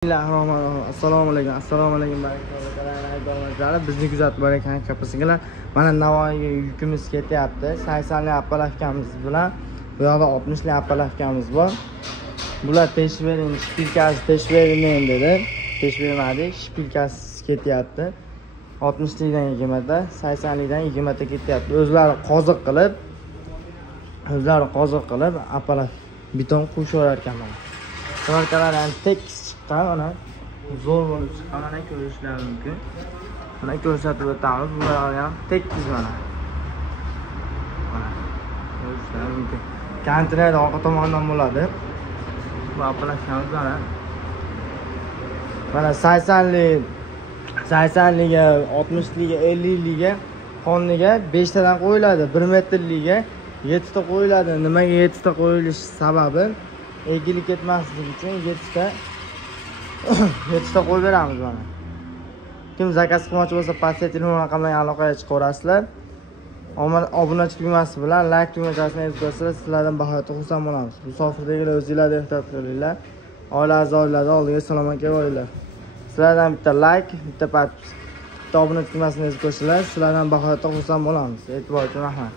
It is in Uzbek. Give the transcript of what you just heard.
Assalomu alaykum barakatuh. Bizni kuzatib borayotgan kapasigalar. Mana Navoiyga yukimiz ketyapti. 80 li appalavkamiz bilan bu yoqda 60 li appalavkamiz bor. Bular teshvering, shpilkasi teshvering dedi. Teshvermadi, shpilkasi ketyapti. 60 lidan 20 ta, 80 lidan 20 ta ketyapti. O'zlari qoziq qilib appalav beton qo'shirar ekan mana. Samarqandlar ham tekis mana zo'r bo'lib chiqqan, mana ko'rishlari mumkin. Mana ko'rsatib o'tamiz. Bular ham tekis mana. Mana ko'rishlari mumkin. Kontrakt orqa tomondan bo'ladi. Bu appalasyamiz mana. Mana 80 liga, 60 liga, 50 liga xonliga 5 tadan qo'yiladi. 1 metrliga 7 ta qo'yiladi. Nimaga 7 ta qo'yilishi sababi egilib ketmasligi uchun 7 ta qo'yib beramiz mana. Kim zakaz qilmoqchi bo'lsa, pastga telefon raqamlariga aloqaga chiqaverasizlar. Obunachi tugmasi bilan like tugmachasini ezib sizlardan bahayotda xursand bo'lamiz. Bu sofirdagilar o'zingizlarga ehtiyot qilinglar. Oila a'zolariga oldiga salomat kelinglar. Sizlardan bitta like, bitta obuna tugmasini ezib qo'yinglar. Sizlardan bahayotda xursand bo'lamiz. E'tibor uchun rahmat.